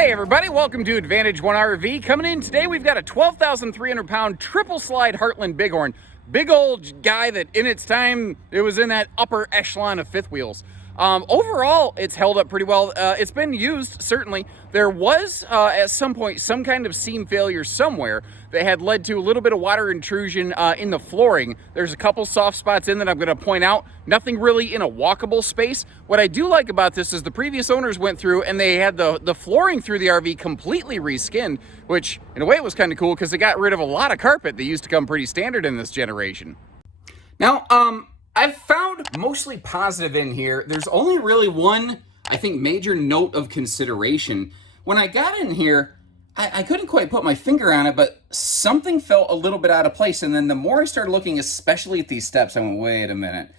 Hey everybody, welcome to Advantage One RV. Coming in today, we've got a 12,300 pound triple slide Heartland Bighorn. Big old guy that in its time, it was in that upper echelon of fifth wheels. Overall, it's held up pretty well. It's been used, certainly. There was, at some point, some kind of seam failure somewhere that had led to a little bit of water intrusion in the flooring. There's a couple soft spots in that I'm going to point out. Nothing really in a walkable space. What I do like about this is the previous owners went through and they had the flooring through the RV completely reskinned, which in a way was kind of cool because they got rid of a lot of carpet that used to come pretty standard in this generation. Now, I've found mostly positive in here. There's only really one, I think, major note of consideration. When I got in here, I couldn't quite put my finger on it, but something felt a little bit out of place. And then the more I started looking, especially at these steps, I went, wait a minute.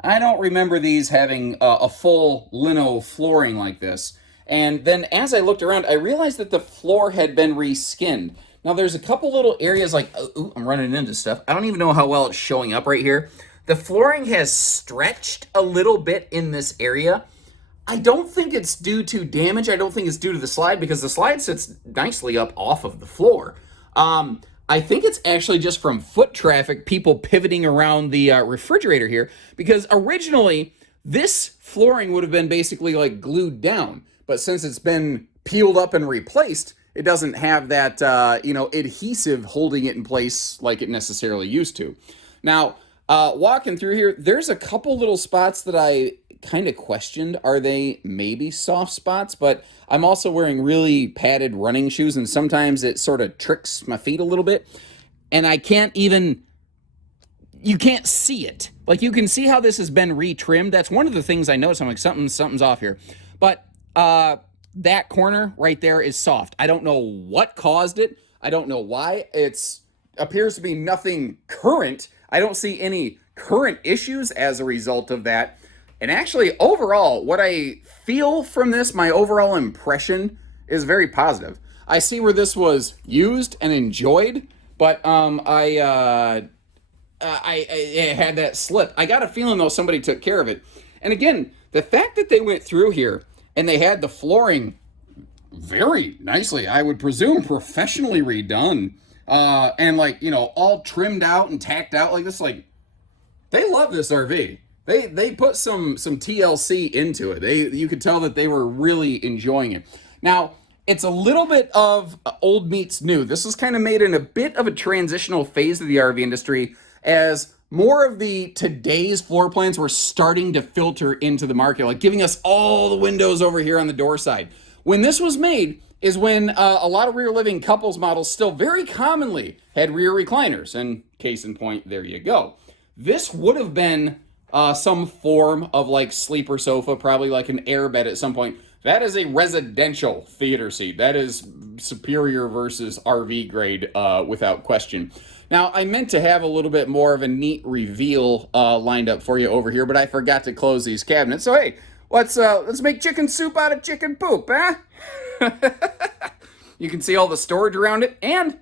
I don't remember these having a full lino flooring like this. And then as I looked around, I realized that the floor had been reskinned. Now there's a couple little areas like, ooh, I'm running into stuff. I don't even know how well it's showing up right here. The flooring has stretched a little bit in this area. I don't think it's due to damage. I don't think it's due to the slide because the slide sits nicely up off of the floor. I think it's actually just from foot traffic, people pivoting around the refrigerator here, because originally this flooring would have been basically like glued down. But since it's been peeled up and replaced, it doesn't have that, adhesive holding it in place like it necessarily used to. Now, walking through here, there's a couple little spots that I kind of questioned. Are they maybe soft spots? But I'm also wearing really padded running shoes, and sometimes it sort of tricks my feet a little bit. And I can't even, you can't see it. Like, you can see how this has been retrimmed. That's one of the things I noticed. I'm like, something's off here. But that corner right there is soft. I don't know what caused it. I don't know why. It appears to be nothing current. I don't see any current issues as a result of that. And actually, overall, what I feel from this, my overall impression is very positive. I see where this was used and enjoyed, but I had that slip. I got a feeling, though, somebody took care of it. And again, the fact that they went through here and they had the flooring very nicely, I would presume, professionally redone. And all trimmed out and tacked out like this, like, they love this RV. They put some TLC into it. You could tell that they were really enjoying it. Now, it's a little bit of old meets new. This was kind of made in a bit of a transitional phase of the RV industry as more of the today's floor plans were starting to filter into the market, like giving us all the windows over here on the door side. When this was made is when a lot of rear living couples models still very commonly had rear recliners, and case in point, there you go. This would have been some form of like sleeper sofa, probably like an airbed at some point. That is a residential theater seat. That is superior versus RV grade without question. Now, I meant to have a little bit more of a neat reveal lined up for you over here, but I forgot to close these cabinets. So hey, let's make chicken soup out of chicken poop, huh? You can see all the storage around it, and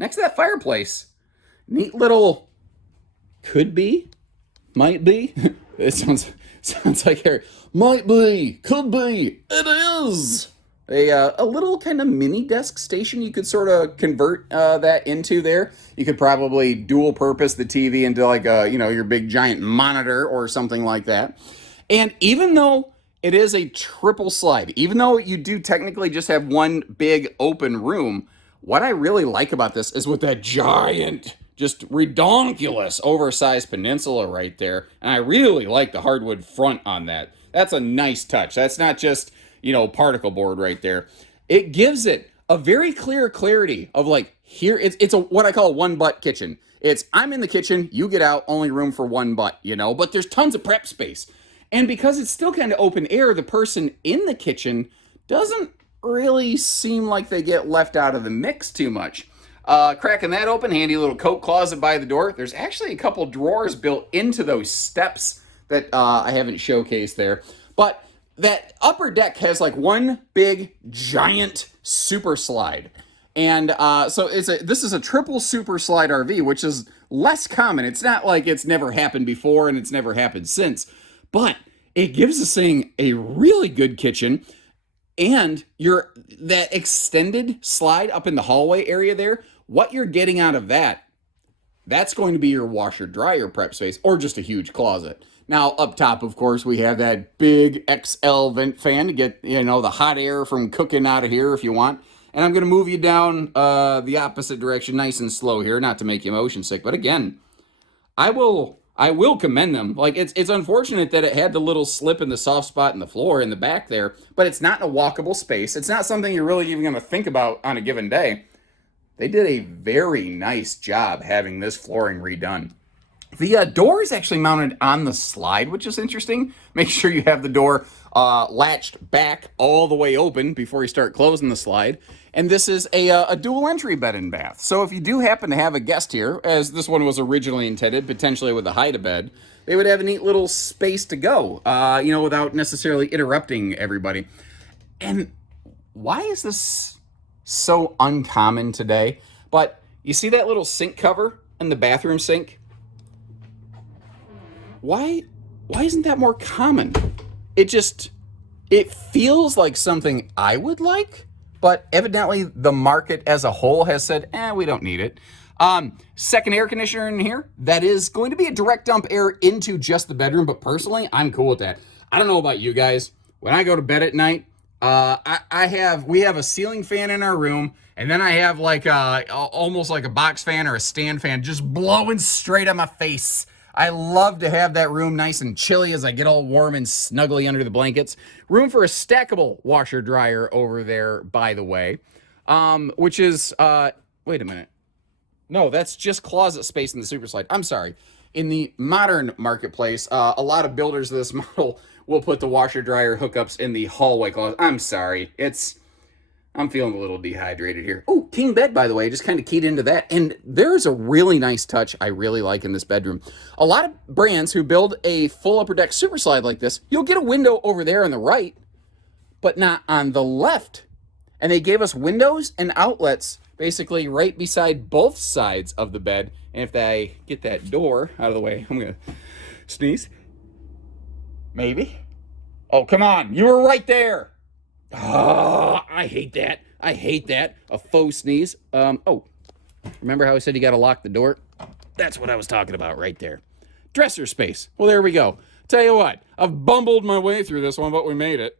next to that fireplace, neat little, could be, might be. It sounds like here. Might be, could be, it is. A little kind of mini desk station you could sort of convert that into there. You could probably dual purpose the TV into like your big giant monitor or something like that. And even though it is a triple slide, even though you do technically just have one big open room, what I really like about this is with that giant, just redonkulous, oversized peninsula right there. And I really like the hardwood front on that. That's a nice touch. That's not just, particle board right there. It gives it a very clear clarity of like, here, it's a what I call a one-butt kitchen. I'm in the kitchen, you get out, only room for one butt, but there's tons of prep space. And because it's still kind of open air, the person in the kitchen doesn't really seem like they get left out of the mix too much. Cracking that open, handy little coat closet by the door. There's actually a couple drawers built into those steps that I haven't showcased there. But that upper deck has like one big, giant super slide. And so this is a triple super slide RV, which is less common. It's not like it's never happened before and it's never happened since. But it gives this thing a really good kitchen. And that extended slide up in the hallway area there, what you're getting out of that's going to be your washer dryer prep space or just a huge closet. Now up top, of course, we have that big XL vent fan to get, the hot air from cooking out of here if you want. And I'm going to move you down the opposite direction nice and slow here, not to make you motion sick. But again, I will commend them. Like, it's unfortunate that it had the little slip in the soft spot in the floor in the back there, but it's not in a walkable space. It's not something you're really even going to think about on a given day. They did a very nice job having this flooring redone. The door is actually mounted on the slide, which is interesting. Make sure you have the door latched back all the way open before you start closing the slide. And this is a dual entry bed and bath. So if you do happen to have a guest here, as this one was originally intended, potentially with a hide-a-bed, they would have a neat little space to go, without necessarily interrupting everybody. And why is this so uncommon today? But you see that little sink cover in the bathroom sink? Why isn't that more common? It feels like something I would like, but evidently the market as a whole has said, we don't need it. Second air conditioner in here, that is going to be a direct dump air into just the bedroom, but personally, I'm cool with that. I don't know about you guys. When I go to bed at night, we have a ceiling fan in our room, and then I have almost like a box fan or a stand fan just blowing straight on my face. I love to have that room nice and chilly as I get all warm and snuggly under the blankets. Room for a stackable washer dryer over there, by the way, which is, wait a minute. No, that's just closet space in the Super Slide. I'm sorry. In the modern marketplace, a lot of builders of this model will put the washer dryer hookups in the hallway closet. I'm sorry. I'm feeling a little dehydrated here. Oh, king bed, by the way, just kind of keyed into that. And there's a really nice touch I really like in this bedroom. A lot of brands who build a full upper deck Super Slide like this, you'll get a window over there on the right, but not on the left. And they gave us windows and outlets basically right beside both sides of the bed. And if I get that door out of the way, I'm going to sneeze. Maybe. Oh, come on. You were right there. Oh, I hate that. A faux sneeze. Remember how I said you got to lock the door? That's what I was talking about right there. Dresser space. Well, there we go. Tell you what, I've bumbled my way through this one, but we made it.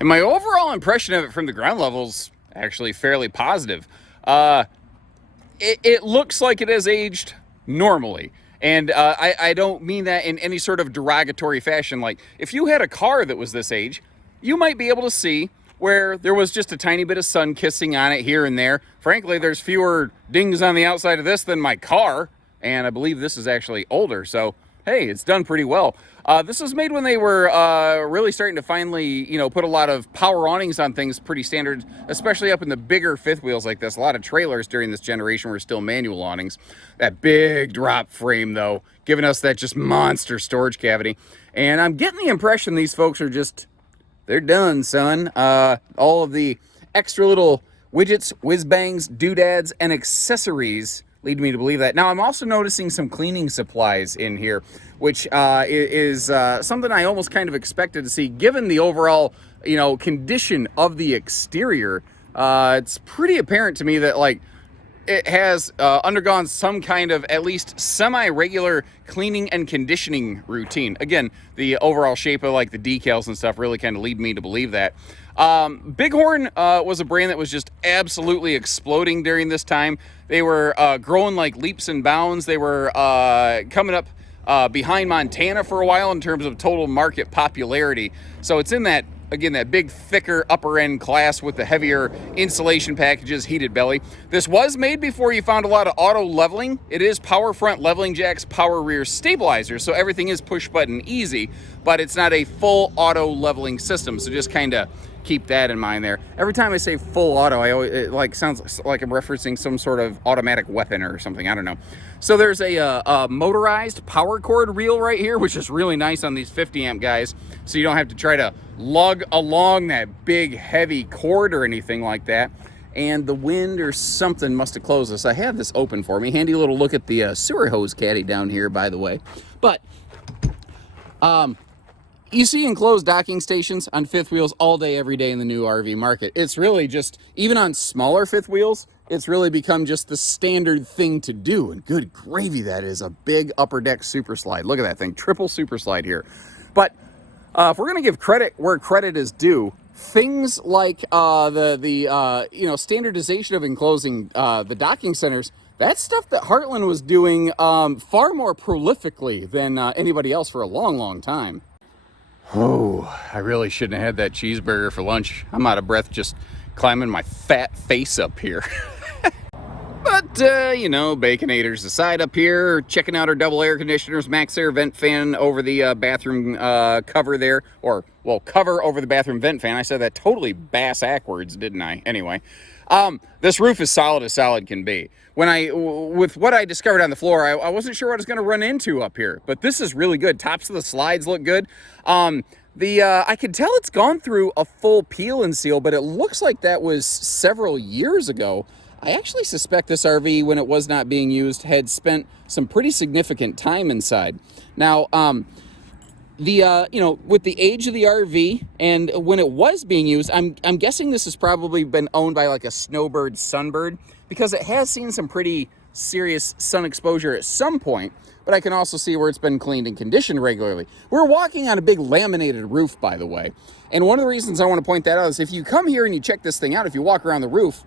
And my overall impression of it from the ground level is actually fairly positive. It looks like it has aged normally. And I don't mean that in any sort of derogatory fashion. Like, if you had a car that was this age, you might be able to see where there was just a tiny bit of sun kissing on it here and there. Frankly, there's fewer dings on the outside of this than my car, and I believe this is actually older, so hey, it's done pretty well. This was made when they were really starting to finally, put a lot of power awnings on things pretty standard, especially up in the bigger fifth wheels like this. A lot of trailers during this generation were still manual awnings. That big drop frame, though, giving us that just monster storage cavity. And I'm getting the impression these folks are they're done, son. All of the extra little widgets, whiz bangs, doodads, and accessories lead me to believe that. Now, I'm also noticing some cleaning supplies in here, which is something I almost kind of expected to see, given the overall, condition of the exterior. It's pretty apparent to me that, it has undergone some kind of at least semi-regular cleaning and conditioning routine. Again, the overall shape of the decals and stuff really kind of lead me to believe that. Bighorn was a brand that was just absolutely exploding during this time. They were growing like leaps and bounds. They were coming up behind Montana for a while in terms of total market popularity. So it's in that big, thicker upper end class with the heavier insulation packages, heated belly. This was made before you found a lot of auto leveling. It is power front leveling jacks, power rear stabilizer, so everything is push button easy, but it's not a full auto leveling system, so just kind of keep that in mind there. Every time I say full auto, it sounds like I'm referencing some sort of automatic weapon or something. I don't know. So there's a motorized power cord reel right here, which is really nice on these 50 amp guys. So you don't have to try to lug along that big heavy cord or anything like that. And the wind or something must have closed this. I have this open for me. Handy little look at the sewer hose caddy down here, by the way. But You see enclosed docking stations on fifth wheels all day, every day in the new RV market. It's really just, even on smaller fifth wheels, it's really become just the standard thing to do. And good gravy, that is a big upper deck super slide. Look at that thing, triple super slide here. But if we're going to give credit where credit is due, things like standardization of enclosing the docking centers, that's stuff that Heartland was doing far more prolifically than anybody else for a long, long time. Oh, I really shouldn't have had that cheeseburger for lunch. I'm out of breath just climbing my fat face up here. But, Baconators aside up here, checking out our double air conditioners, max air vent fan over the bathroom cover there, or, well, cover over the bathroom vent fan. I said that totally bass-ackwards, didn't I? Anyway, this roof is solid as solid can be. With what I discovered on the floor, I wasn't sure what I was going to run into up here, but this is really good. Tops of the slides look good. I can tell it's gone through a full peel and seal, but it looks like that was several years ago. I actually suspect this RV, when it was not being used, had spent some pretty significant time inside. Now, with the age of the RV and when it was being used, I'm guessing this has probably been owned by like a snowbird, sunbird, because it has seen some pretty serious sun exposure at some point, but I can also see where it's been cleaned and conditioned regularly. We're walking on a big laminated roof, by the way. And one of the reasons I want to point that out is if you come here and you check this thing out, if you walk around the roof,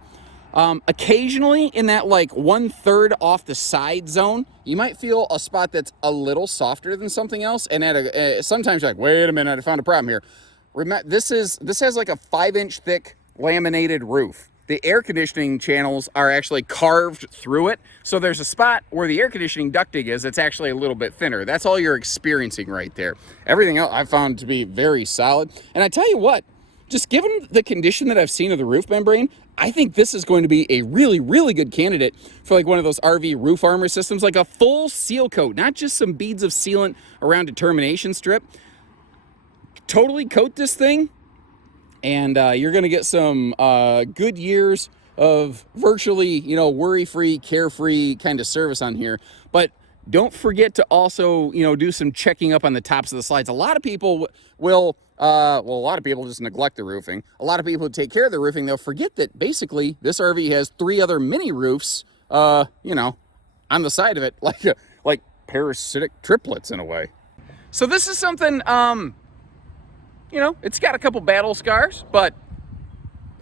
occasionally in that like 1/3 off the side zone, you might feel a spot that's a little softer than something else. And sometimes you're like, wait a minute, I found a problem here. This has like a 5-inch thick laminated roof. The air conditioning channels are actually carved through it. So there's a spot where the air conditioning ducting is, it's actually a little bit thinner. That's all you're experiencing right there. Everything else I found to be very solid. And I tell you what, just given the condition that I've seen of the roof membrane, I think this is going to be a really, really good candidate for like one of those RV roof armor systems, like a full seal coat, not just some beads of sealant around a termination strip. Totally coat this thing, and you're going to get some good years of virtually, worry-free, carefree kind of service on here. But don't forget to also, do some checking up on the tops of the slides. A lot of people will, a lot of people just neglect the roofing. A lot of people who take care of the roofing, they'll forget that basically this RV has 3 other mini roofs, on the side of it, like parasitic triplets in a way. So this is something, it's got a couple battle scars, but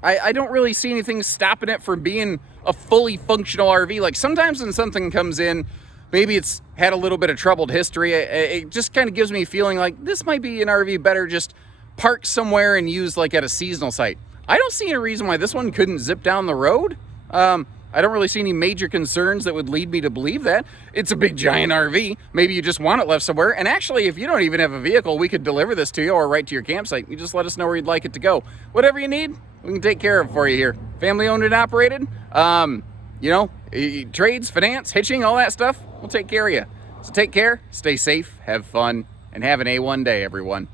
I don't really see anything stopping it from being a fully functional RV. Like sometimes when something comes in, maybe it's had a little bit of troubled history, it just kind of gives me a feeling like this might be an RV better just parked somewhere and used like at a seasonal site. I don't see any reason why this one couldn't zip down the road. I don't really see any major concerns that would lead me to believe that. It's a big giant RV. Maybe you just want it left somewhere. And actually, if you don't even have a vehicle, we could deliver this to you or right to your campsite. You just let us know where you'd like it to go. Whatever you need, we can take care of for you here. Family owned and operated. Trades, finance, hitching, all that stuff, we'll take care of you. So take care, stay safe, have fun, and have an A1 day, everyone.